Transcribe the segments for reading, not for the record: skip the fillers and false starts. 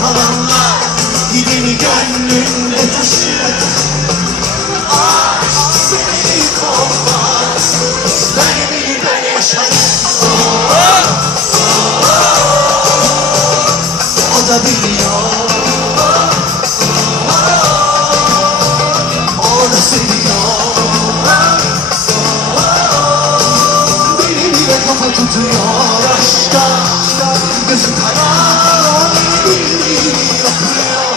kalanlar gideni gönlünde taşı. Aşk seni kovmaz, ben yaşarım. O da biliyor, o da seviyor. Beni bile kafa tutuyor aşkta, gözü kara, beni yapıyor.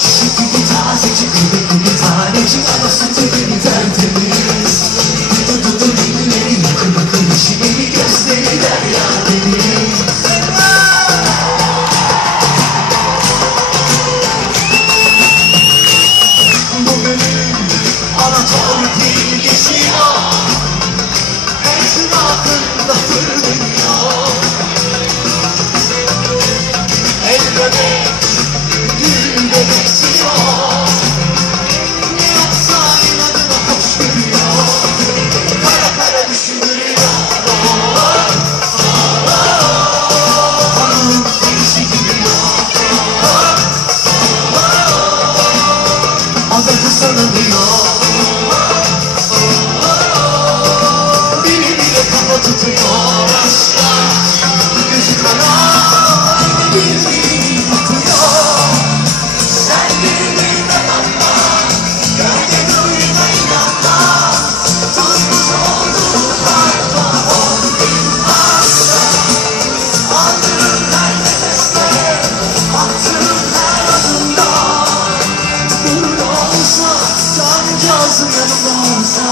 Çiçek gibi tazecik, kıymetli bir tanecik, ana sütü gibi tertemiz. Dudu dilleri, yakın yakın işleri, gözleri derya deniz. Bu benim Anadolu bilgesi var, etrafında fırlıyor. El bebek, gül bebek var, ne yapsa inadına hoş görüyor. Kara kara düşünüyor. Onun birisi gidiyor. O da kısanılıyor. Beni bile kafa tutuyor aşkta, gözü kara, beni yapıyor. Sen birine bakma, gölge duyma inanma. Tuz buz oldu parma, 10.000 aşkta. Aldığın her nefeste, attığın her adımda. Burada olsa, sancağızın yanımda olsa.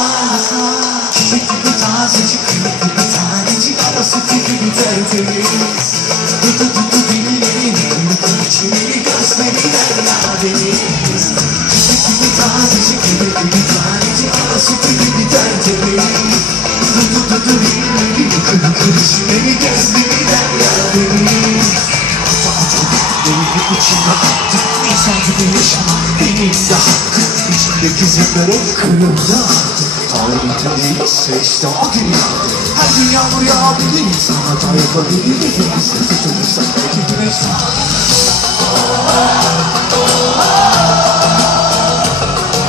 Çiçek gibi tazecik, kıymetli bir tanecik, ana sütü gibi tertemiz. Dudu dilleri, yakın içleri, gözleri derya deniz. Çiçek gibi tazecik, kıymetli bir tanecik, ana sütü gibi tertemiz. Dudu dilleri, yakın içleri, gözleri derya deniz. Beni içime attı, insan gibi yaşama, benim de hakkım. İçimdeki ziflerin kırıldı. Tarihte değilse işte o dünya. Her gün yağmur yağabilir, sana da yapabilir. Hepimizde tutulursak belki güneş var.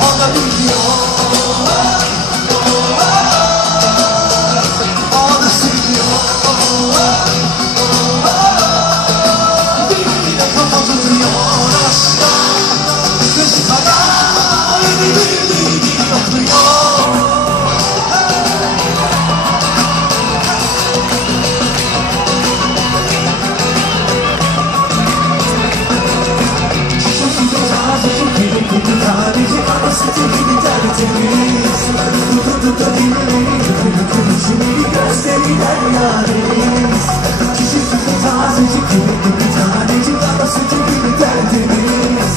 O da biliyor, o da seviyor. Beni de kafa tutuyor aşkta, gözü kara, beni yapıyor. Sütü gibi tertemiz. Dudu dilleri, yakın içleri, gözleri derya deniz. Çiçek gibi tazecik, kıymetli bir tanecik, ana sütü gibi tertemiz.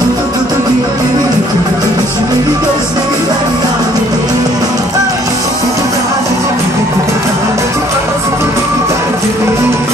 Dudu dilleri, yakın içleri, gözleri derya deniz. Çiçek gibi tazecik, kıymetli bir tanecik, ana sütü gibi tertemiz.